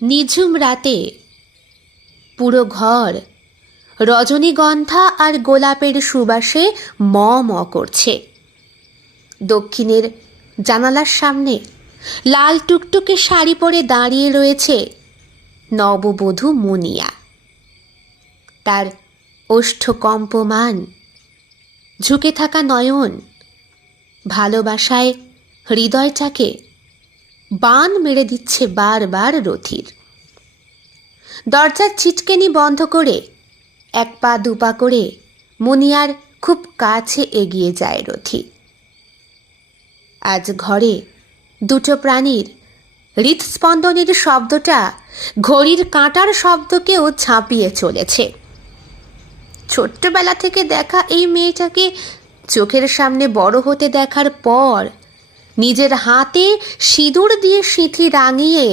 নিঝুম রাতে পুরো ঘর রজনীগন্ধা আর গোলাপের সুবাসে ম ম করছে। দক্ষিণের জানালার সামনে লাল টুকটুকে শাড়ি পরে দাঁড়িয়ে রয়েছে নববধূ মুনিয়া। তার ওষ্ঠ কম্পমান, ঝুঁকে থাকা নয়ন ভালোবাসায় হৃদয়টাকে বান মেরে দিচ্ছে বারবার রথির। দরজার ছিটকেনি বন্ধ করে এক পা দুপা করে মুনিয়ার খুব কাছে এগিয়ে যায় রথি। আজ ঘরে দুটো প্রাণীর হৃৎস্পন্দনের শব্দটা ঘড়ির কাঁটার শব্দকেও ঝাঁপিয়ে চলেছে। ছোট্টবেলা থেকে দেখা এই মেয়েটাকে চোখের সামনে বড় হতে দেখার পর নিজের হাতে সিঁদুর দিয়ে সিঁথি রাঙিয়ে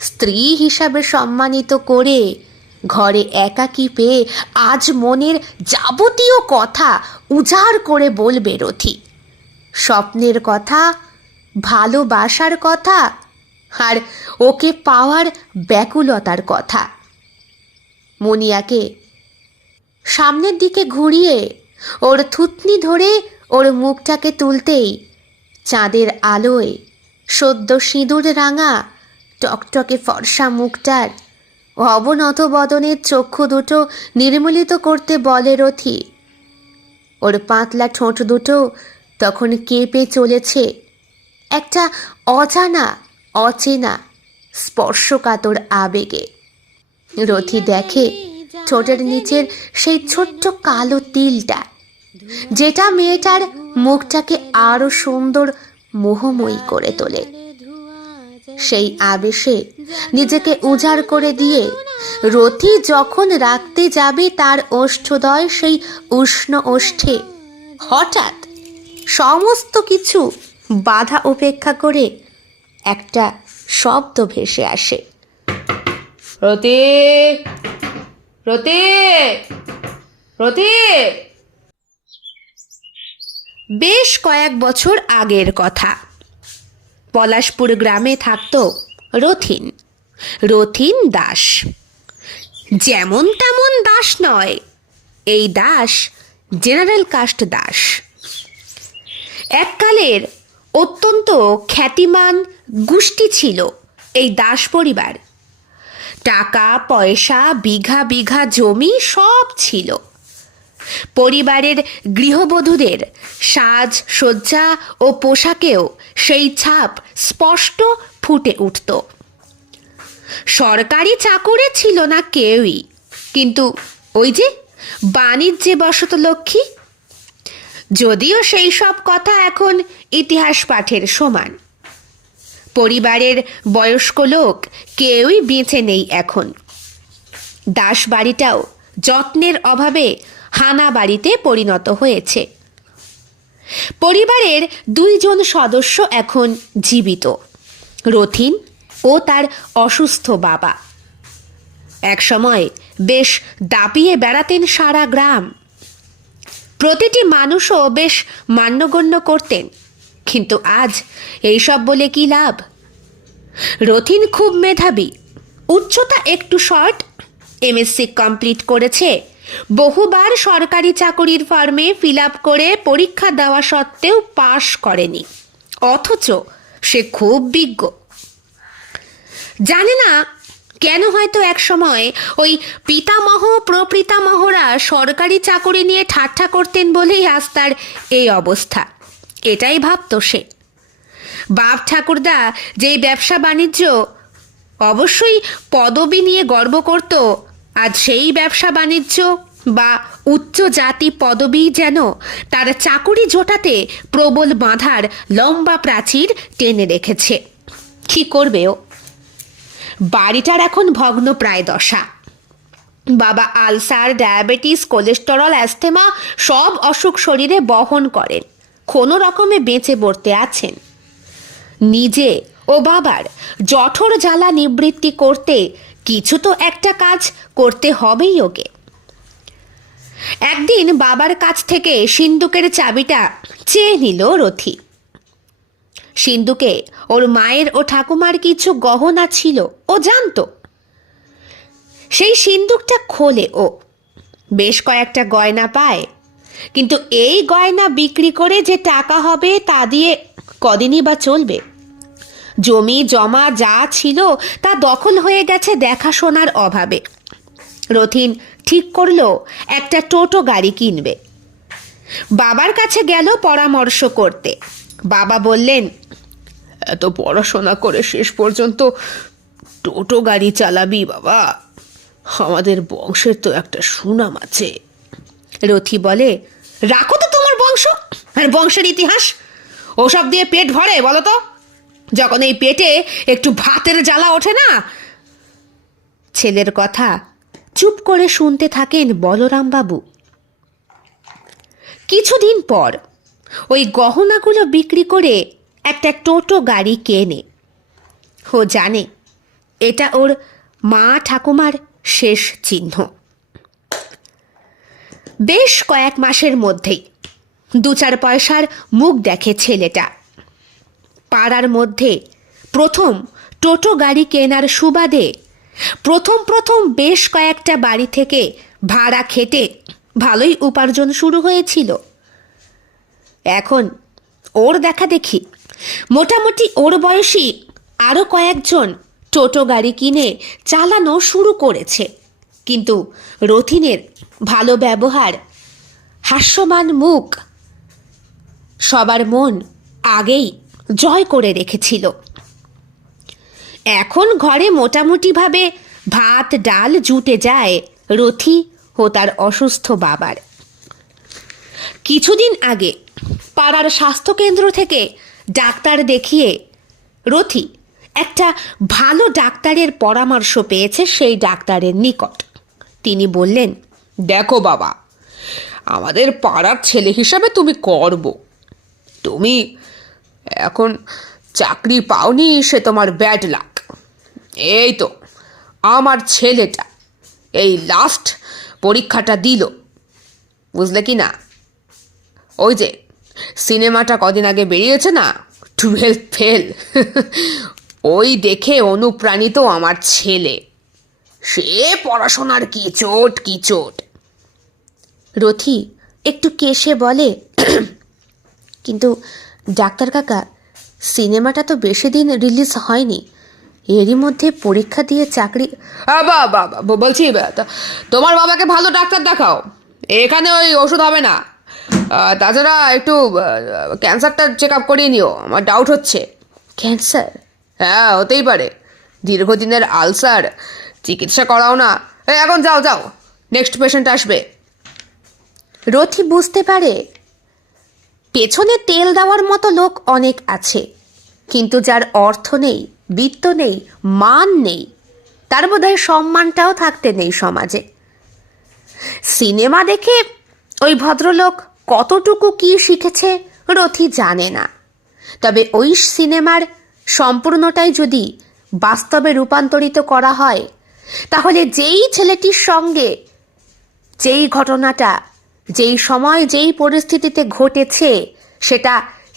স্ত্রী হিসাবে সম্মানিত করে ঘরে একাকী পেয়ে আজ মনের যাবতীয় কথা উজাড় করে বলবে রথি। স্বপ্নের কথা, ভালোবাসার কথা, আর ওকে পাওয়ার ব্যাকুলতার কথা। মুনিয়াকে সামনের দিকে ঘুরিয়ে ওর থুতনি ধরে ওর মুখটাকে তুলতেই চাঁদের আলোয় সদ্য সিঁদুর রাঙা টকটকে ফর্সা মুখটার অবনত বদনের চক্ষু দুটো নির্মলিত করতে বলে রথি। ওর পাতলা ঠোঁট দুটো তখন কেঁপে চলেছে একটা অজানা অচেনা স্পর্শকাতর আবেগে। রথি দেখে ঠোঁটের নিচের সেই ছোট্ট কালো তিলটা, যেটা মেয়েটার মুখটাকে আরো সুন্দর মোহময়ী করে তোলে। সেই আবেশে নিজেকে উজাড় করে দিয়ে রথি যখন রাখতে যাবে তার ওষ্ঠদয় সেই উষ্ণ ওষ্ঠে, হঠাৎ সমস্ত কিছু বাধা উপেক্ষা করে একটা শব্দ ভেসে আসে, রতি, রতি, রতি। বেশ কয়েক বছর আগের কথা। পলাশপুর গ্রামে থাকত রথিন। রথিন দাস। যেমন তেমন দাস নয়, এই দাস জেনারেল কাস্ট দাস। এককালের অত্যন্ত খ্যাতিমান গোষ্ঠী ছিল এই দাস পরিবার। টাকা পয়সা, বিঘা বিঘা জমি সব ছিল। পরিবারের গৃহবধূদের সাজ সজ্জা ও পোশাকেও সেই ছাপ স্পষ্ট ফুটে উঠত। সরকারি চাকুরে ছিল না কেউই, কিন্তু ওই যে বাণিজ্যে বসত লক্ষ্মী। যদিও সেই সব কথা এখন ইতিহাস পাঠের সমান। পরিবারের বয়স্ক লোক কেউই বেঁচে নেই এখন। দাস বাড়িটাও যত্নের অভাবে হানা বাড়িতে পরিণত হয়েছে। পরিবারের দুইজন সদস্য এখন জীবিত, রথিন ও তার অসুস্থ বাবা। একসময় বেশ দাপিয়ে বেড়াতেন সারা গ্রাম। প্রতিটি মানুষও বেশ মান্যগণ্য করতেন, কিন্তু আজ এইসব বলে কি লাভ? রথিন খুব মেধাবী, উচ্চতা একটু শর্ট, এমএসসি কমপ্লিট করেছে, বহুবার সরকারি চাকরির ফর্মে ফিল আপ করে পরীক্ষা দেওয়া সত্ত্বেও পাশ করেনি, অথচ সে খুব বিজ্ঞ। জানে না কেন, হয়তো এক সময় ওই পিতামহ প্রপিতামহরা সরকারি চাকরি নিয়ে ঠাট্টা করতেন বলেই আজ তার এই অবস্থা। এটাই ভাবত সে। বাপ ঠাকুরদা যেই ব্যবসা বাণিজ্য, অবশ্যই পদবি নিয়ে গর্ব করত, আজ সেই ব্যবসা বাণিজ্য বা উচ্চ জাতি পদবি যেন তার চাকুরি জোটাতে প্রবল বাঁধার লম্বা প্রাচীর টেনে রেখেছে। কি করবে ও? বাড়িটার এখন ভগ্ন প্রায় দশা। বাবা আলসার, ডায়াবেটিস, কোলেস্টেরল, অ্যাস্থেমা সব অসুখ শরীরে বহন করেন, কোনো রকমে বেঁচে পড়তে আছেন। নিজে ও বাবার জঠর জ্বালা নিবৃত্তি করতে কিছু তো একটা কাজ করতে হবেই ওকে। একদিন বাবার কাছ থেকে সিন্দুকের চাবিটা চেয়ে নিল রথি। সিন্দুকে ওর মায়ের ও ঠাকুমার কিছু গহনা ছিল, ও জানতো সেই সিন্দুকটা খোলে ও, বেশ কয়েকটা গয়না পায়, কিন্তু এই গয়না বিক্রি করে যে টাকা হবে তা দিয়ে কদিনই বা চলবে। জমি জমা যা ছিল তা দখল হয়ে গেছে দেখাশোনার অভাবে। রথিন ঠিক করলো একটা টোটো গাড়ি কিনবে। বাবার কাছে গেল পরামর্শ করতে। বাবা বললেন, এত পড়াশোনা করে শেষ পর্যন্ত টোটো গাড়ি চালাবি বাবা? আমাদের বংশের তো একটা সুনাম আছে। রথি বলে, রাখো তো তোমার বংশ আর বংশের ইতিহাস, ওসব দিয়ে পেট ভরে বলো তো? যখন এই পেটে একটু ভাতের জ্বালা ওঠে না। ছেলের কথা চুপ করে শুনতে থাকেন বলরাম বাবু। কিছুদিন পর ওই গহনাগুলো বিক্রি করে একটা টোটো গাড়ি কেনে। ও জানে এটা ওর মা ঠাকুমার শেষ চিহ্ন। বেশ কয়েক মাসের মধ্যেই 2-4 পয়সার মুখ দেখে ছেলেটা। পাড়ার মধ্যে প্রথম টোটো গাড়ি কেনার সুবাদে প্রথম বেশ কয়েকটা বাড়ি থেকে ভাড়া খেটে ভালোই উপার্জন শুরু হয়েছিল। এখন ওর দেখা দেখি মোটামুটি ওর বয়সী আরও কয়েকজন টোটো গাড়ি কিনে চালানো শুরু করেছে। কিন্তু রথিনের ভালো ব্যবহার, হাস্যমান মুখ সবার মন আগেই জয় করে রেখেছিল। এখন ঘরে মোটামুটিভাবে ভাত ডাল জুটে যায় রথি ও তার অসুস্থ বাবার। কিছুদিন আগে পাড়ার স্বাস্থ্যকেন্দ্র থেকে ডাক্তার দেখিয়ে রথি একটা ভালো ডাক্তারের পরামর্শ পেয়েছে সেই ডাক্তারের নিকট। তিনি বললেন, দেখো বাবা, আমাদের পাড়ার ছেলে হিসাবে তুমি করব। তুমি এখন চাকরি পাওনি সে তোমার ব্যাড লাক। এই তো আমার ছেলেটা এই লাস্ট পরীক্ষাটা দিল, বুঝলে কি না? ওই যে সিনেমাটা কদিন আগে বেরিয়েছে না, 12 ফেল, ওই দেখে অনুপ্রাণিত আমার ছেলে। সে পড়াশোনার কি চোট। রথি একটু কেশে বলে, কিন্তু ডাক্তার কাকা, সিনেমাটা তো বেশি দিন রিলিজ হয়নি, এরই মধ্যে পরীক্ষা দিয়ে চাকরি। বাবা বলছি, তোমার বাবাকে ভালো ডাক্তার দেখাও, এখানে ওই ওষুধ হবে না। তাছাড়া একটু ক্যান্সারটা চেক আপ করিয়ে নিও, আমার ডাউট হচ্ছে। ক্যান্সার? হ্যাঁ, হতেই পারে, দীর্ঘদিনের আলসার, চিকিৎসা করাও না। এখন যাও, নেক্সট পেশেন্ট আসবে। রথি বুঝতে পারে পেছনে তেল দেওয়ার মতো লোক অনেক আছে, কিন্তু যার অর্থ নেই, বিত্ত নেই, মান নেই, তার বোধহয় সম্মানটাও থাকতে নেই সমাজে। সিনেমা দেখে ওই ভদ্রলোক কতটুকু কি শিখেছে রথি জানে না, তবে ওই সিনেমার সম্পূর্ণটাই যদি বাস্তবে রূপান্তরিত করা হয়, তাহলে যেই ছেলেটির সঙ্গে যেই ঘটনাটা যেই সময় যেই পরিস্থিতিতে ঘটেছে সেটা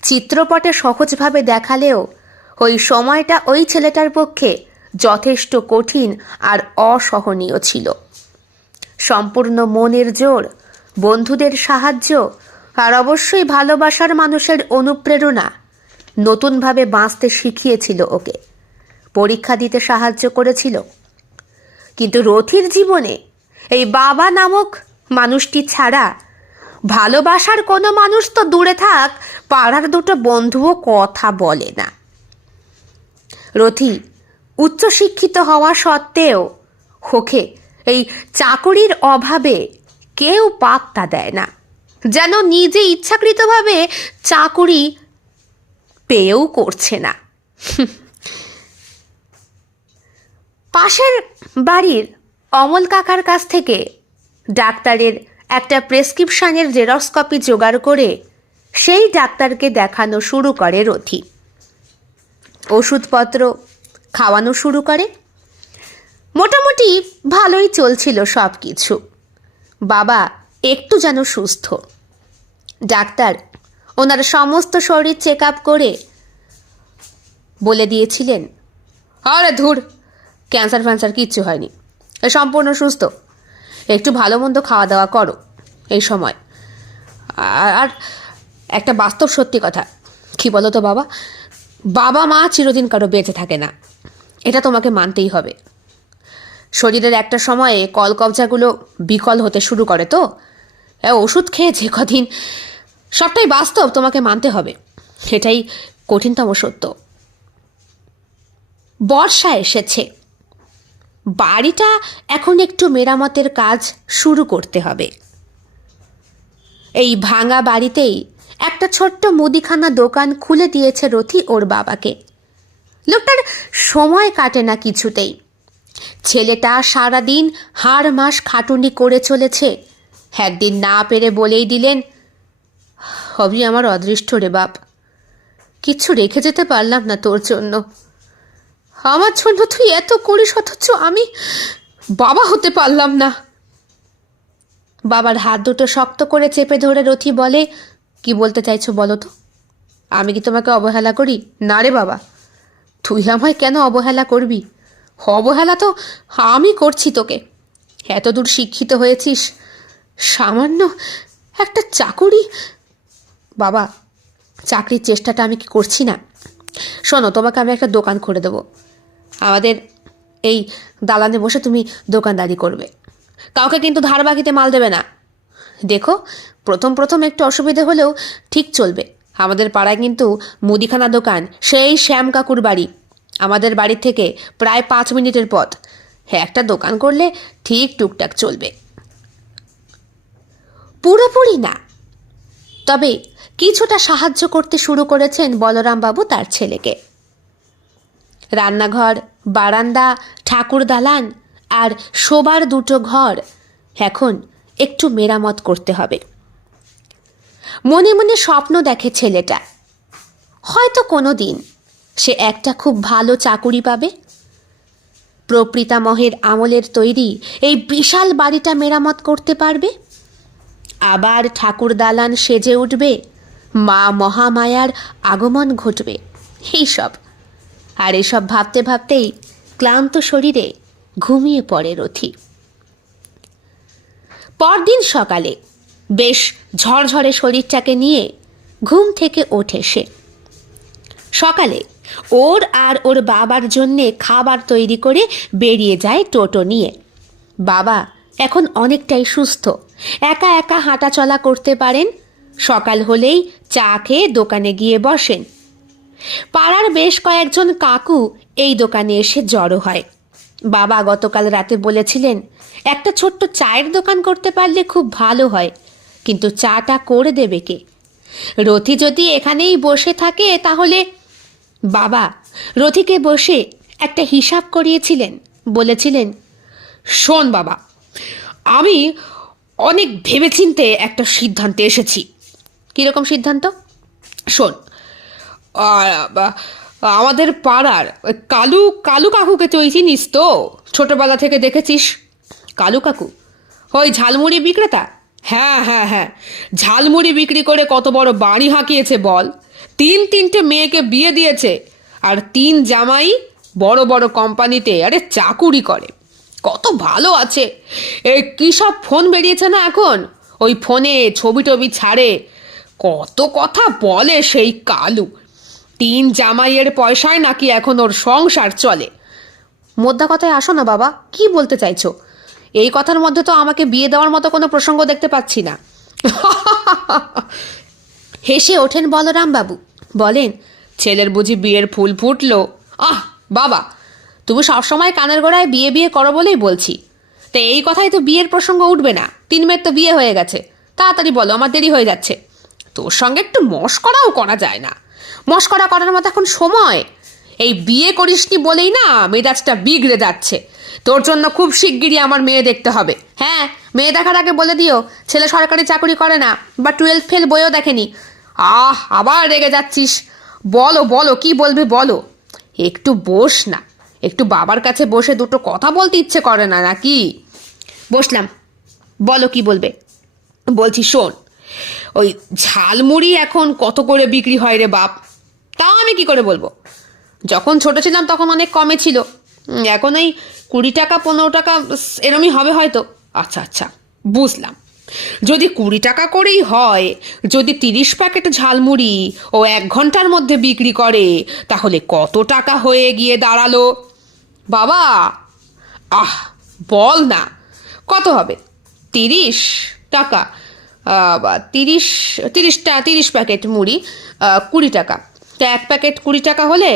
চিত্রপটে সহজভাবে দেখালেও ওই সময়টা ওই ছেলেটার পক্ষে যথেষ্ট কঠিন আর অসহনীয় ছিল। সম্পূর্ণ মনের জোর, বন্ধুদের সাহায্য আর অবশ্যই ভালোবাসার মানুষের অনুপ্রেরণা নতুনভাবে বাঁচতে শিখিয়েছিল ওকে, পরীক্ষা দিতে সাহায্য করেছিল। কিন্তু রথির জীবনে এই বাবা নামক মানুষটি ছাড়া ভালোবাসার কোনো মানুষ তো দূরে থাক, পাড়ার দুটো বন্ধুও কথা বলে না। রথি উচ্চশিক্ষিত হওয়া সত্ত্বেও ওকে এই চাকরির অভাবে কেউ পাত্তা দেয় না, যেন নিজে ইচ্ছাকৃতভাবে চাকরি পেয়েও করছে না। পাশের বাড়ির অমল কাকার কাছ থেকে ডাক্তারের একটা প্রেসক্রিপশনের জেরক্স কপি জোগাড় করে সেই ডাক্তারকে দেখানো শুরু করে রথি। ওষুধপত্র খাওয়ানো শুরু করে। মোটামুটি ভালোই চলছিল সব কিছু। বাবা একটু যেন সুস্থ। ডাক্তার ওনার সমস্ত শরীর চেক আপ করে বলে দিয়েছিলেন, আরে ধুর, ক্যান্সার ফ্যান্সার কিচ্ছু হয়নি, সম্পূর্ণ সুস্থ। একটু ভালো মন্দ খাওয়া দাওয়া করো এই সময়। আর একটা বাস্তব সত্যি কথা, কি বলো তো বাবা, বাবা মা চিরদিন কারো বেঁচে থাকে না, এটা তোমাকে মানতেই হবে। শরীরের একটা সময়ে কলকবজাগুলো বিকল হতে শুরু করে, তো ওষুধ খেয়ে যে কদিন, সবটাই বাস্তব, তোমাকে মানতে হবে, এটাই কঠিনতম সত্য। বর্ষা এসেছে, বাড়িটা এখন একটু মেরামতের কাজ শুরু করতে হবে। এই ভাঙা বাড়িতেই একটা ছোট্ট মুদিখানা দোকান খুলে দিয়েছে রথি ওর বাবাকে। লোকটার সময় কাটে না কিছুতেই। ছেলেটা সারাদিন হাড় মাস খাটুনি করে চলেছে, একদিন না পেরে বলেই দিলেন, হবি আমার অদৃষ্ট রে বাপ, কিচ্ছু রেখে যেতে পারলাম না তোর জন্য। আমার জন্য তুই এত করিস, অথচ আমি বাবা হতে পারলাম না। বাবার হাত দুটো শক্ত করে চেপে ধরে রথি বলে, কি বলতে চাইছো বলো তো? আমি কি তোমাকে অবহেলা করি? না রে বাবা, তুই আমায় কেন অবহেলা করবি? অবহেলা তো আমি করছি তোকে। এতদূর শিক্ষিত হয়েছিস, সামান্য একটা চাকুরি। বাবা, চাকরির চেষ্টাটা আমি কি করছি না? শোনো, তোমাকে আমি একটা দোকান করে দেবো। আমাদের এই দালানে বসে তুমি দোকানদারি করবে, কাউকে কিন্তু ধার বাকিতে মাল দেবে না। দেখো, প্রথম প্রথম একটু অসুবিধা হলেও ঠিক চলবে। আমাদের পাড়ায় কিন্তু মুদিখানা দোকান, সেই শ্যাম কাকুর বাড়ি আমাদের বাড়ির থেকে প্রায় 5 মিনিটের পথ। একটা দোকান করলে ঠিক টুকটাক চলবে। পুরোপুরি না, তবে কিছুটা সাহায্য করতে শুরু করেছেন বলরামবাবু তার ছেলেকে। রান্নাঘর, বারান্দা, ঠাকুর দালান আর শোবার 2টো ঘর এখন একটু মেরামত করতে হবে। মনে মনে স্বপ্ন দেখে ছেলেটা, হয়তো কোনো দিন সে একটা খুব ভালো চাকুরি পাবে। প্রপিতামহের আমলের তৈরি এই বিশাল বাড়িটা মেরামত করতে পারবে। আবার ঠাকুর দালান সেজে উঠবে, মা মহামায়ার আগমন ঘটবে। এইসব আর এসব ভাবতে ভাবতেই ক্লান্ত শরীরে ঘুমিয়ে পড়ে রথি। পরদিন সকালে বেশ ঝরঝরে শরীরটাকে নিয়ে ঘুম থেকে ওঠে সে। সকালে ওর আর ওর বাবার জন্যে খাবার তৈরি করে বেরিয়ে যায় টোটো নিয়ে। বাবা এখন অনেকটাই সুস্থ, একা একা হাঁটা চলা করতে পারেন। সকাল হলেই চা খেয়ে দোকানে গিয়ে বসেন। পাড়ার বেশ কয়েকজন কাকু এই দোকানে এসে জড়ো হয়। বাবা গতকাল রাতে বলেছিলেন, একটা ছোট্ট চায়ের দোকান করতে পারলে খুব ভালো হয়, কিন্তু চাটা করে দেবে কে? রথি যদি এখানেই বসে থাকে তাহলে। বাবা রথিকে বসে একটা হিসাব করিয়েছিলেন, বলেছিলেন, শোন বাবা, আমি অনেক ভেবেচিন্তে একটা সিদ্ধান্তে এসেছি। কীরকম সিদ্ধান্ত? শোন, আমাদের পাড়ার কালু কাকুকে তুই চিনিস তো? ছোটবেলা থেকে দেখেছিস কালু কাকু, ওই ঝালমুড়ি বিক্রেতা। হ্যাঁ হ্যাঁ হ্যাঁ, ঝালমুড়ি বিক্রি করে কত বড় বাড়ি হাঁকিয়েছে বল। 3 মেয়েকে বিয়ে দিয়েছে, আর 3 জামাই বড় বড় কোম্পানিতে চাকুরি করে। কত ভালো আছে। এই কী সব ফোন বেরিয়েছে না এখন, ওই ফোনে ছবি টবি ছাড়ে, কত কথা বলে সেই কালু। 3 জামাইয়ের পয়সায় নাকি এখন ওর সংসার চলে। মোদ্দা কথায় আসো না বাবা, কি বলতে চাইছো? এই কথার মধ্যে তো আমাকে বিয়ে দেওয়ার মতো কোনো প্রসঙ্গ দেখতে পাচ্ছি না। হেসে ওঠেন বলরামবাবু, বলেন, ছেলের বুঝি বিয়ের ফুল ফুটলো? বাবা, তুমি সবসময় কানের গোড়ায় বিয়ে বিয়ে করো বলেই বলছি। তো এই কথায় তো বিয়ের প্রসঙ্গ উঠবে না। 3 মেয়ের তো বিয়ে হয়ে গেছে, তাড়াতাড়ি বলো, আমার দেরি হয়ে যাচ্ছে। তোর সঙ্গে একটু মশকরাও করা যায় না? মশকরা করার মতো এখন সময়? এই বিয়ে করিসনি বলেই না মেজাজটা বিগড়ে যাচ্ছে। তোর জন্য খুব শিগগিরই আমার মেয়ে দেখতে হবে। হ্যাঁ, মেয়ে দেখার আগে বলে দিও ছেলে সরকারি চাকরি করে না, বা 12 ফেল বইও দেখেনি। আবার রেগে যাচ্ছিস। বলো বলো, কি বলবে বলো। একটু বস না, একটু বাবার কাছে বসে 2টো কথা বলতে ইচ্ছে করে না নাকি? বসলাম, বলো কি বলবে। বলছি শোন, ওই ঝালমুড়ি এখন কত করে বিক্রি হয় রে বাপ? তা আমি কি করে বলবো? যখন ছোট ছিলাম তখন অনেক কমে ছিল, এখন এই 20 টাকা 15 টাকা এরমই হবে হয়তো। আচ্ছা আচ্ছা, বুঝলাম। যদি 20 টাকা করেই হয়, যদি 30 প্যাকেট ঝালমুড়ি ও 1 ঘন্টার মধ্যে বিক্রি করে, তাহলে কত টাকা হয়ে গিয়ে দাঁড়ালো বাবা? আহ, বল না, কত হবে? 30 টাকা। 30 প্যাকেট মুড়ি 20 টাকা, তো 1 প্যাকেট 20 টাকা হলে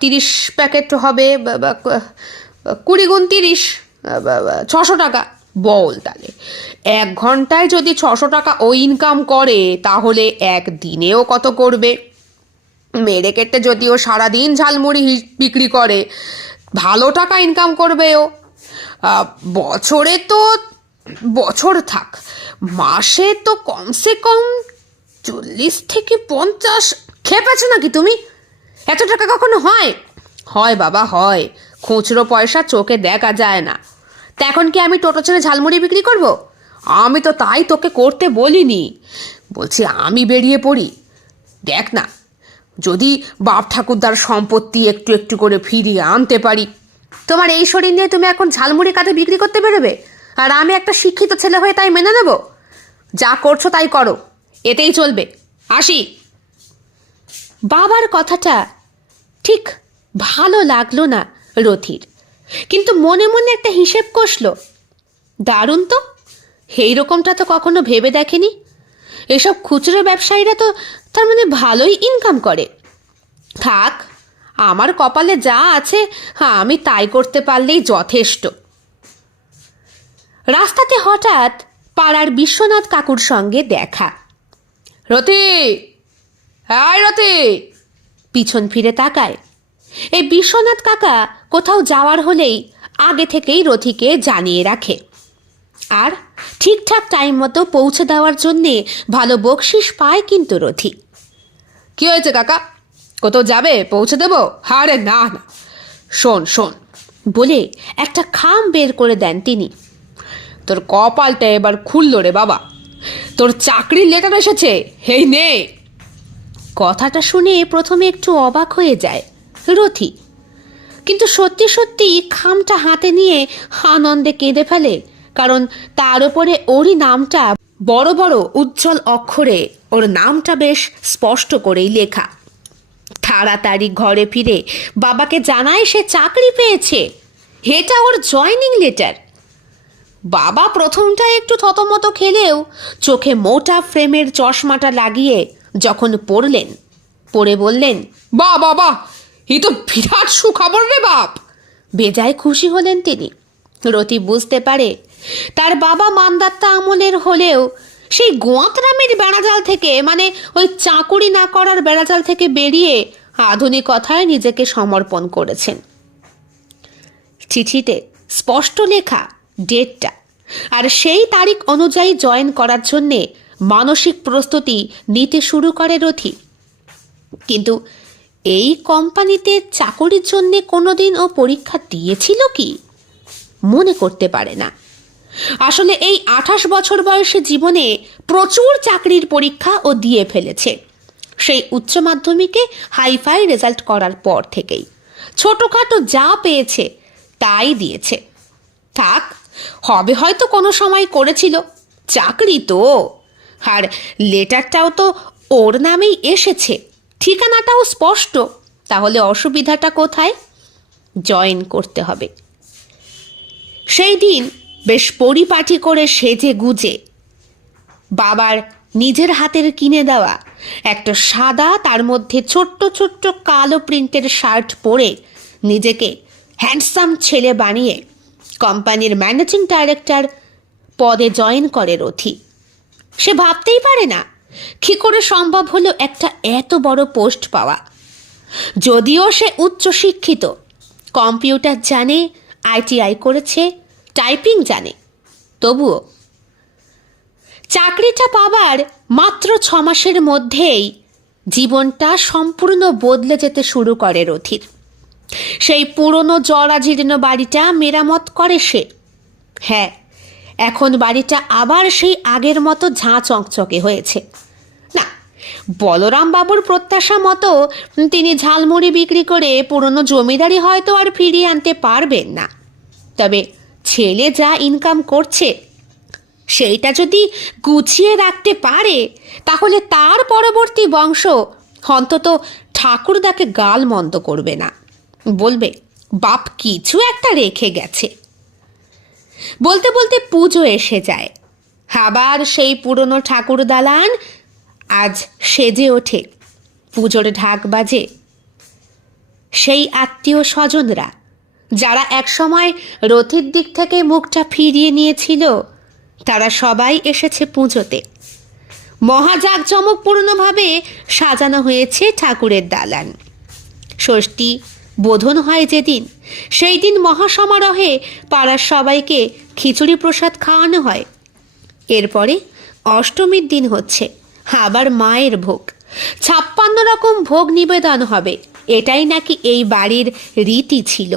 30 প্যাকেট হবে 20 গুণ 30, 600 টাকা। বল তাহলে 1 ঘন্টায় যদি 600 টাকা ও ইনকাম করে, তাহলে একদিনেও কত করবে? মেরে কেটে যদিও সারাদিন ঝালমুড়ি বিক্রি করে, ভালো টাকা ইনকাম করবে ও। বছরে তো, বছর থাক, মাসে তো কমসে কম 40 থেকে 50। খেপেছো নাকি তুমি? এত টাকা কখনো হয়? হয় বাবা, হয়। খুচরো পয়সা চোখে দেখা যায় না। তা এখন কি আমি টোটো ছেড়ে ঝালমুড়ি বিক্রি করব? আমি তো তাই তোকে করতে বলিনি। বলছি আমি বেরিয়ে পড়ি। দেখ না, যদি বাপ ঠাকুরদার সম্পত্তি একটু একটু করে ফিরিয়ে আনতে পারি। তোমার এই শরীর নিয়ে তুমি এখন ঝালমুড়ি কাঁধে বিক্রি করতে বেরোবে? আর আমি একটা শিক্ষিত ছেলে হয়ে তাই মেনে নেব? যা করছো তাই করো, এতেই চলবে। আসি। বাবার কথাটা ঠিক ভালো লাগলো না রথির, কিন্তু মনে মনে একটা হিসেব কষলো। দারুণ তো, এইরকমটা তো কখনো ভেবে দেখেনি। এসব খুচরো ব্যবসায়ীরা তো তার মানে ভালোই ইনকাম করে। থাক, আমার কপালে যা আছে আমি তাই করতে পারলেই যথেষ্ট। রাস্তাতে হঠাৎ পাড়ার বিশ্বনাথ কাকুর সঙ্গে দেখা। রতি, হাই রতি। পিছন ফিরে তাকায়। এই বিশ্বনাথ কাকা কোথাও যাওয়ার হলেই আগে থেকেই রথিকে জানিয়ে রাখে, আর ঠিকঠাক টাইম মতো পৌঁছে দেওয়ার জন্যে ভালো বকশিস পায় কিন্তু রথি। কি হয়েছে কাকা, কোথাও যাবে? পৌঁছে দেবো? আরে না না, শোন শোন বলে একটা খাম বের করে দেন তিনি। তোর কপালটা এবার খুললো রে বাবা, তোর চাকরির লেটার এসেছে, এই নে। কথাটা শুনে প্রথমে একটু অবাক হয়ে যায় রথি, কিন্তু সত্যি সত্যি খামটা হাতে নিয়ে আনন্দে কেঁদে ফেলে, কারণ তার উপরে ওরই নামটা বড় বড় উজ্জ্বল অক্ষরে, ওর নামটা বেশ স্পষ্ট করেই লেখা। তাড়াতাড়ি ঘরে ফিরে বাবাকে জানায় সে চাকরি পেয়েছে, এটা ওর জয়নিং লেটার। বাবা প্রথমটা একটু থতমত খেলেও চোখে মোটা ফ্রেমের চশমাটা লাগিয়ে যখন পড়লেন, পড়ে বললেন, বাহ বাহ বাহ, এই তো বিরাট সুখবর রে বাপ। বেজায় খুশি হলেন তিনি। রতি বুঝতে পারে তার বাবা মান্দাত্তা আমলের হলেও সেই গোয়াতরামের বেড়াজাল থেকে, মানে ওই চাকুরি না করার বেড়াজাল থেকে বেরিয়ে আধুনিকতায় নিজেকে সমর্পণ করেছেন। চিঠিতে স্পষ্ট লেখা ডেটটা, আর সেই তারিখ অনুযায়ী জয়েন করার জন্যে মানসিক প্রস্তুতি নিতে শুরু করে রথি। কিন্তু এই কোম্পানিতে চাকরির জন্য কোনোদিন ও পরীক্ষা দিয়েছিল কি? মনে করতে পারে না। আসলে এই 28 বছর বয়সে জীবনে প্রচুর চাকরির পরীক্ষা ও দিয়ে ফেলেছে, সেই উচ্চ মাধ্যমিকে হাইফাই রেজাল্ট করার পর থেকেই। ছোটোখাটো যা পেয়েছে তাই দিয়েছে। থাক, হবে হয়তো কোনো সময় করেছিল, চাকরি তো। আর লেটারটাও তো ওর নামেই এসেছে, ঠিকানাটাও স্পষ্ট, তাহলে অসুবিধাটা কোথায়? জয়েন করতে হবে। সেই দিন বেশ পরিপাটি করে সেজে গুজে বাবার নিজের হাতের কিনে দেওয়া একটা সাদা, তার মধ্যে ছোট্ট ছোট্ট কালো প্রিন্টের শার্ট পরে নিজেকে হ্যান্ডসাম ছেলে বানিয়ে কোম্পানির ম্যানেজিং ডাইরেক্টর পদে জয়েন করে রথি। সে ভাবতেই পারে না কী করে সম্ভব হলো একটা এত বড় পোস্ট পাওয়া। যদিও সে উচ্চশিক্ষিত, কম্পিউটার জানে, ITI করেছে, টাইপিং জানে, তবুও চাকরিটা পাবার মাত্র 6 মাসের মধ্যেই জীবনটা সম্পূর্ণ বদলে যেতে শুরু করে রথির। সেই পুরনো জরাজীর্ণ বাড়িটা মেরামত করে সে। হ্যাঁ, এখন বাড়িটা আবার সেই আগের মতো ঝাঁ চকচকে হয়েছে। না, বলরাম বাবুর প্রত্যাশা মতো তিনি ঝালমুড়ি বিক্রি করে পুরনো জমিদারি হয়তো আর ফিরিয়ে আনতে পারবেন না, তবে ছেলে যা ইনকাম করছে সেইটা যদি গুছিয়ে রাখতে পারে তাহলে তার পরবর্তী বংশ অন্তত ঠাকুরদাকে গাল মন্দ করবে না, বলবে বাপ কিছু একটা রেখে গেছে। বলতে বলতে পুজো এসে যায়। আবার সেই পুরনো ঠাকুর দালান আজ সেজে ওঠে, পুজোর ঢাক বাজে। সেই আত্মীয় স্বজনরা যারা একসময় রথির দিক থেকে মুখটা ফিরিয়ে নিয়েছিল তারা সবাই এসেছে পুজোতে। মহাজাঁকজমকপূর্ণভাবে সাজানো হয়েছে ঠাকুরের দালান। ষষ্ঠী বোধন হয় যেদিন, সেই দিন মহাসমারোহে পাড়ার সবাইকে খিচুড়ি প্রসাদ খাওয়ানো হয়। এরপরে অষ্টমীর দিন হচ্ছে আবার মায়ের ভোগ, 56 রকম ভোগ নিবেদন হবে, এটাই নাকি এই বাড়ির রীতি ছিল।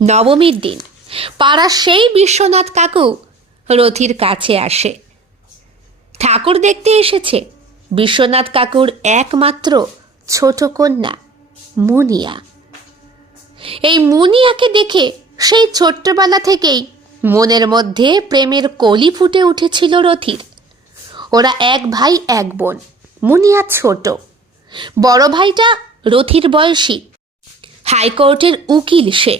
নবমীর দিন পাড়ার সেই বিশ্বনাথ কাকু রথির কাছে আসে। ঠাকুর দেখতে এসেছে বিশ্বনাথ কাকুর একমাত্র ছোট কন্যা মুনিয়া। এই মুনিয়াকে দেখে সেই ছোট্টবেলা থেকেই মনের মধ্যে প্রেমের কলি ফুটে উঠেছিল রথির। ওরা এক ভাই এক বোন, মুনিয়া ছোট, বড় ভাইটা রথির বয়সী, হাইকোর্টের উকিল। সে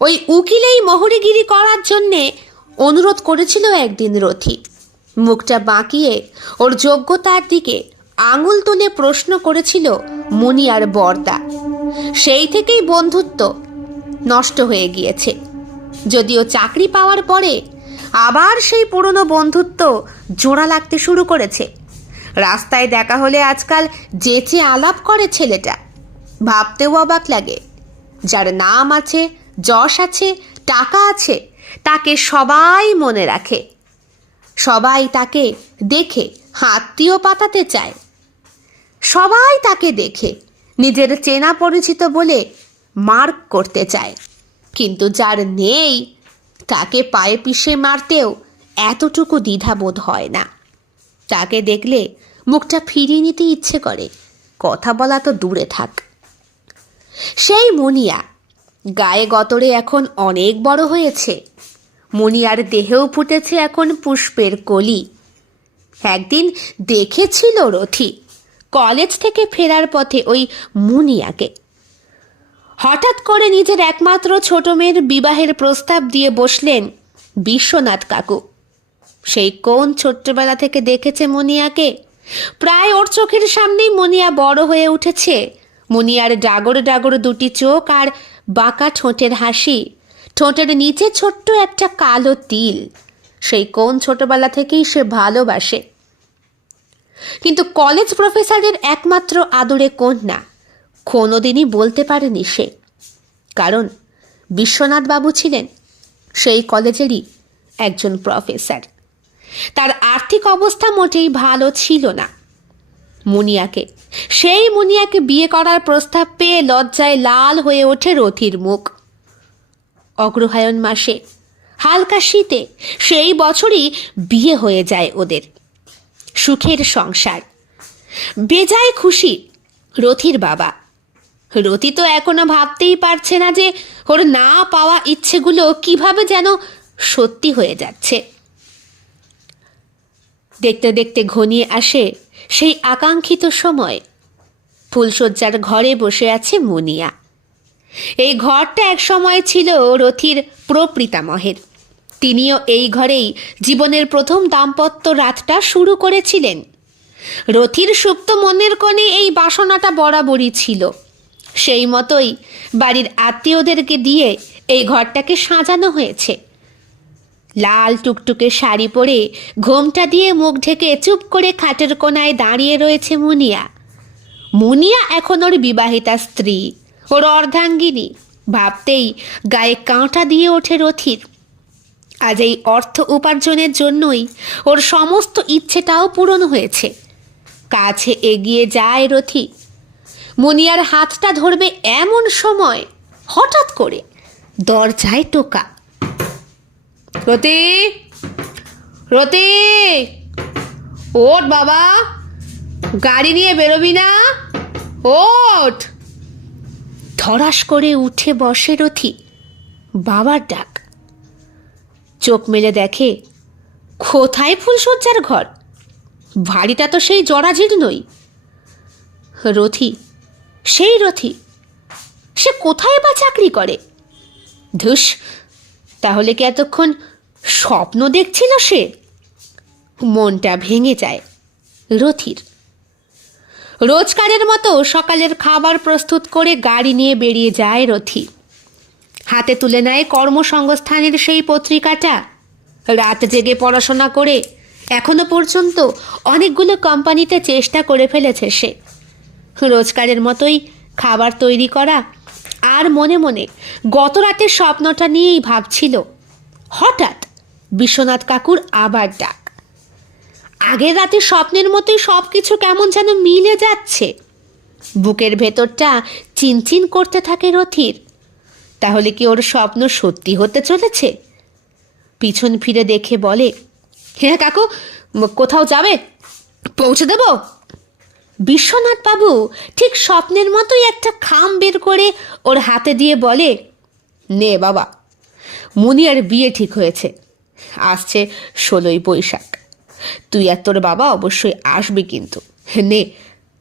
ওই উকিলেই মোহরিগিরি করার জন্যে অনুরোধ করেছিল একদিন রথি। মুখটা বাঁকিয়ে ওর যোগ্যতার দিকে আঙুল তুলে প্রশ্ন করেছিল মুনিয়ার বর্দা। সেই থেকেই বন্ধুত্ব নষ্ট হয়ে গিয়েছে, যদিও চাকরি পাওয়ার পরে আবার সেই পুরনো বন্ধুত্ব জোড়া লাগতে শুরু করেছে। রাস্তায় দেখা হলে আজকাল যেচে আলাপ করে ছেলেটা, ভাবতেও অবাক লাগে। যার নাম আছে, যশ আছে, টাকা আছে, তাকে সবাই মনে রাখে, সবাই তাকে দেখে আত্মীয় পাতাতে চায়, সবাই তাকে দেখে নিজের চেনা পরিচিত বলে মার্ক করতে চায়। কিন্তু যার নেই তাকে পায়ে পিষে মারতেও এতটুকু দ্বিধাবোধ হয় না। তাকে দেখলে মুখটা ফিরিয়ে নিতে ইচ্ছে করে, কথা বলা তো দূরে থাক। সেই মুনিয়া গায়ে গতরে এখন অনেক বড় হয়েছে, মুনিয়ার দেহেও ফুটেছে এখন পুষ্পের কলি। একদিন দেখেছিল রথি কলেজ থেকে ফেরার পথে ওই মুনিয়াকে। হঠাৎ করে নিজের একমাত্র ছোট মেয়ের বিবাহের প্রস্তাব দিয়ে বসলেন বিশ্বনাথ কাকু। সেই কোন ছোট্টবেলা থেকে দেখেছে মুনিয়াকে, প্রায় ওর চোখের সামনেই মুনিয়া বড় হয়ে উঠেছে। মুনিয়ার ডাগর ডাগর দুটি চোখ আর বাঁকা ঠোঁটের হাসি, ঠোঁটের নিচে ছোট্ট একটা কালো তিল, সেই কোন ছোটবেলা থেকেই সে ভালোবাসে। কিন্তু কলেজ প্রফেসরের একমাত্র আদরে কন্যা কোনোদিনই বলতে পারেনি সে, কারণ বিশ্বনাথ বাবু ছিলেন সেই কলেজেরই একজন প্রফেসর। তার আর্থিক অবস্থা মোটেই ভালো ছিল না। সেই মুনিয়াকে বিয়ে করার প্রস্তাব পেয়ে লজ্জায় লাল হয়ে ওঠে রথির মুখ। অগ্রহায়ণ মাসে হালকা শীতে সেই বছরই বিয়ে হয়ে যায় ওদের। সুখের সংসার, বেজায় খুশি রথির বাবা। রথি তো এখনো ভাবতেই পারছে না যে ওর না পাওয়া ইচ্ছেগুলো কিভাবে যেন সত্যি হয়ে যাচ্ছে। দেখতে দেখতে ঘনিয়ে আসে সেই আকাঙ্ক্ষিত সময়। ফুলশয্যার ঘরে বসে আছে মুনিয়া। এই ঘরটা এক সময় ছিল রথির প্রপিতামহের। তিনিও এই ঘরেই জীবনের প্রথম দাম্পত্য রাতটা শুরু করেছিলেন। রথির সুপ্ত মনের কোণে এই বাসনাটা বরাবরই ছিল। সেই মতোই বাড়ির আত্মীয়দেরকে দিয়ে এই ঘরটাকে সাজানো হয়েছে। লাল টুকটুকে শাড়ি পরে ঘোমটা দিয়ে মুখ ঢেকে চুপ করে খাটের কোনায় দাঁড়িয়ে রয়েছে মুনিয়া। মুনিয়া এখন ওর বিবাহিতা স্ত্রী, ওর অর্ধাঙ্গিনী। ভাবতেই গায়ে কাঁটা দিয়ে ওঠে রথির। আজ এই অর্থ উপার্জনের জন্যই ওর সমস্ত ইচ্ছেটাও পূরণ হয়েছে। কাছে এগিয়ে যায় রথি, মুনিয়ার হাতটা ধরবে এমন সময় হঠাৎ করে দরজায় টোকা। রতি, রতি, ওঠ বাবা, গাড়ি নিয়ে বেরোবি না? ওঠ! ধরাস করে উঠে বসে রথি। বাবার ডাক। চোখ মেলে দেখে, কোথায় ফুলশয্যার ঘর? বাড়িটা তো সেই জরাজীর্ণই। রথি, সেই রথি, সে কোথায় বা চাকরি করে? ধুস, তাহলে কি এতক্ষণ স্বপ্ন দেখছিল সে? মনটা ভেঙে যায় রথির। রোজকারের মতো সকালের খাবার প্রস্তুত করে গাড়ি নিয়ে বেরিয়ে যায় রথি। হাতে তুলে নেয় কর্মসংস্থানের সেই পত্রিকাটা। রাত জেগে পড়াশোনা করে এখনো পর্যন্ত অনেকগুলো কোম্পানিতে চেষ্টা করে ফেলেছে সে। রোজকারের মতোই খাবার তৈরি করা, আর মনে মনে গত রাতের স্বপ্নটা নিয়েই ভাবছিল। হঠাৎ বিশ্বনাথ কাকুর আবার ডাক। আগের রাতের স্বপ্নের মতোই সব কিছু কেমন যেন মিলে যাচ্ছে। বুকের ভেতরটা চিনচিন করতে থাকে রথির। তাহলে কি ওর স্বপ্ন সত্যি হতে চলেছে? পিছন ফিরে দেখে বলে, হ্যাঁ কাকু, কোথাও যাবে? পৌঁছে দেব? বিশ্বনাথ বাবু ঠিক স্বপ্নের মতোই একটা খাম বের করে ওর হাতে দিয়ে বলে, নে বাবা, মুনিয়ার বিয়ে ঠিক হয়েছে, আসছে 16ই বৈশাখ। তুই আর তোর বাবা অবশ্যই আসবি, কিন্তু নে,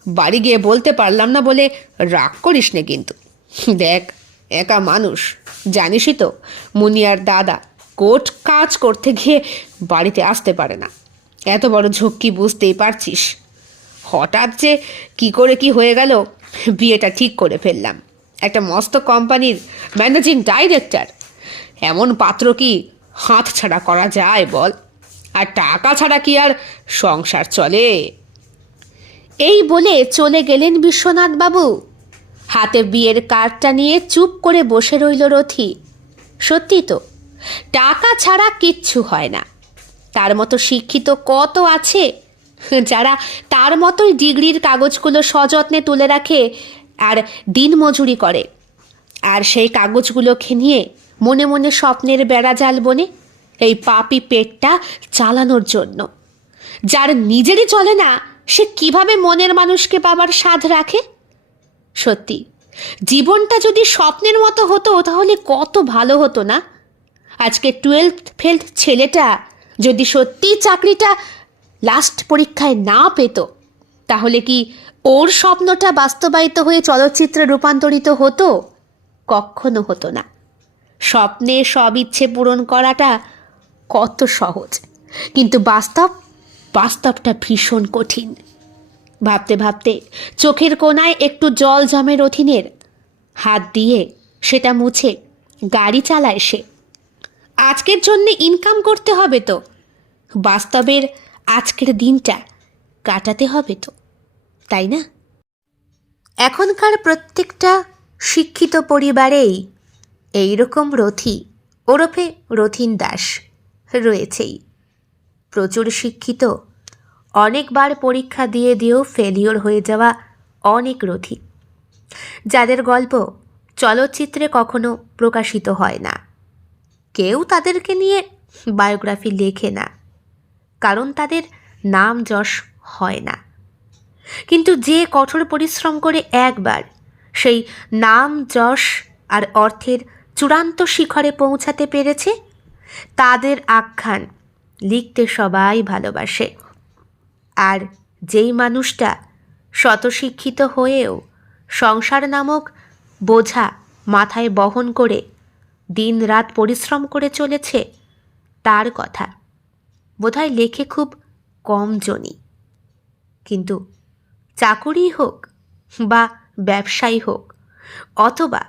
বাড়ি গিয়ে বলতে পারলাম না বলে রাগ করিস নে কিন্তু। দেখ, একা মানুষ, জানিসই তো, মুনিয়ার দাদা কোর্ট কাজ করতে গিয়ে বাড়িতে আসতে পারে না। এত বড় ঝক্কি বুঝতেই পারছিস। হঠাৎ যে কি করে কি হয়ে গেল, বিয়েটা ঠিক করে ফেললাম। একটা মস্ত কোম্পানির ম্যানেজিং ডাইরেক্টর। এমন পাত্র কি হাত ছাড়া করা যায় বল? আর টাকা ছাড়া কি আর সংসার চলে? এই বলে চলে গেলেন বিশ্বনাথ বাবু। হাতে বিয়ের কার্ডটা নিয়ে চুপ করে বসে রইল রথি। সত্যি তো, টাকা ছাড়া কিচ্ছু হয় না। তার মতো শিক্ষিত কত আছে যারা তার মতোই ডিগ্রির কাগজগুলো সযত্নে তুলে রাখে আর দিনমজুরি করে, আর সেই কাগজগুলোকে নিয়ে মনে মনে স্বপ্নের বেড়াজাল বনে এই পাপি পেটটা চালানোর জন্য। যার নিজেরই চলে না, সে কিভাবে মনের মানুষকে পাবার সাধ রাখে? সত্যি, জীবনটা যদি স্বপ্নের মতো হতো তাহলে কত ভালো হতো না? আজকে 12th ফেল্ড ছেলেটা যদি সত্যি চাকরিটা লাস্ট পরীক্ষায় না পেত, তাহলে কি ওর স্বপ্নটা বাস্তবায়িত হয়ে চলচ্চিত্রে রূপান্তরিত হতো? কখনো হতো না। স্বপ্নে সব ইচ্ছে পূরণ করাটা কত সহজ, কিন্তু বাস্তবটা ভীষণ কঠিন। ভাবতে ভাবতে চোখের কোণায় একটু জল জমে রথিনের। হাত দিয়ে সেটা মুছে গাড়ি চালায় সে। আজকের জন্য ইনকাম করতে হবে তো, বাস্তবের আজকের দিনটা কাটাতে হবে তো, তাই না? এখনকার প্রত্যেকটা শিক্ষিত পরিবারেই এইরকম রথি ওরফে রথিন দাস রয়েছেই। প্রচুর শিক্ষিত, অনেকবার পরীক্ষা দিয়ে দিয়েও ফেলিওর হয়ে যাওয়া অনেক রথি, যাদের গল্প চলচ্চিত্রে কখনো প্রকাশিত হয় না। কেউ তাদেরকে নিয়ে বায়োগ্রাফি লেখে না, কারণ তাদের নাম যশ হয় না। কিন্তু যে কঠোর পরিশ্রম করে একবার সেই নাম যশ আর অর্থের চূড়ান্ত শিখরে পৌঁছাতে পেরেছে, তাদের আখ্যান লিখতে সবাই ভালোবাসে। আর যেই মানুষটা শতশিক্ষিত হয়েও সংসার নামক বোঝা মাথায় বহন করে দিন রাত পরিশ্রম করে চলেছে, তার কথা বোধহয় লেখে খুব কম জনই। কিন্তু চাকুরি হোক বা ব্যবসায়ী হোক অথবা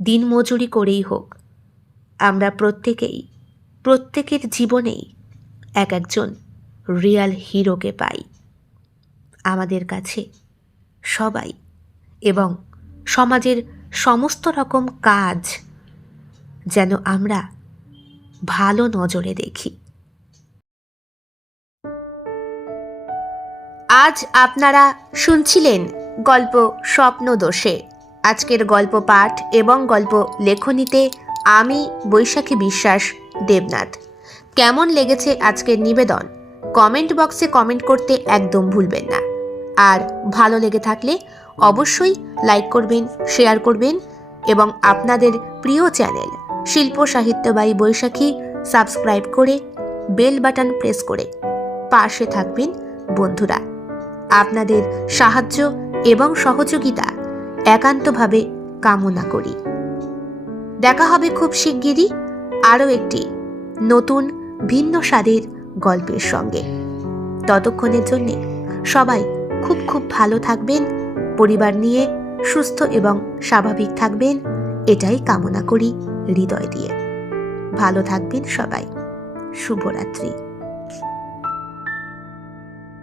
দিনমজুরি করেই হোক, আমরা প্রত্যেকের জীবনেই এক একজন রিয়াল হিরোকে পাই আমাদের কাছে। সবাই এবং সমাজের সমস্ত রকম কাজ যেন আমরা ভালো নজরে দেখি। আজ আপনারা শুনছিলেন গল্প স্বপ্নদোষে। আজকের গল্প পাঠ এবং গল্প লেখনীতে আমি বৈশাখী বিশ্বাস দেবনাথ। কেমন লেগেছে আজকের নিবেদন কমেন্ট বক্সে কমেন্ট করতে একদম ভুলবেন না। আর ভালো লেগে থাকলে অবশ্যই লাইক করবেন, শেয়ার করবেন এবং আপনাদের প্রিয় চ্যানেল শিল্প সাহিত্য বাই বৈশাখী সাবস্ক্রাইব করে বেল বাটন প্রেস করে পাশে থাকবেন বন্ধুরা। আপনাদের সাহায্য এবং সহযোগিতা একান্তভাবে কামনা করি। দেখা হবে খুব শিগগিরই আরও একটি নতুন ভিন্ন স্বাদের গল্পের সঙ্গে। ততক্ষণের জন্যে সবাই খুব খুব ভালো থাকবেন, পরিবার নিয়ে সুস্থ এবং স্বাভাবিক থাকবেন, এটাই কামনা করি হৃদয় দিয়ে। ভালো থাকবেন সবাই। শুভরাত্রি।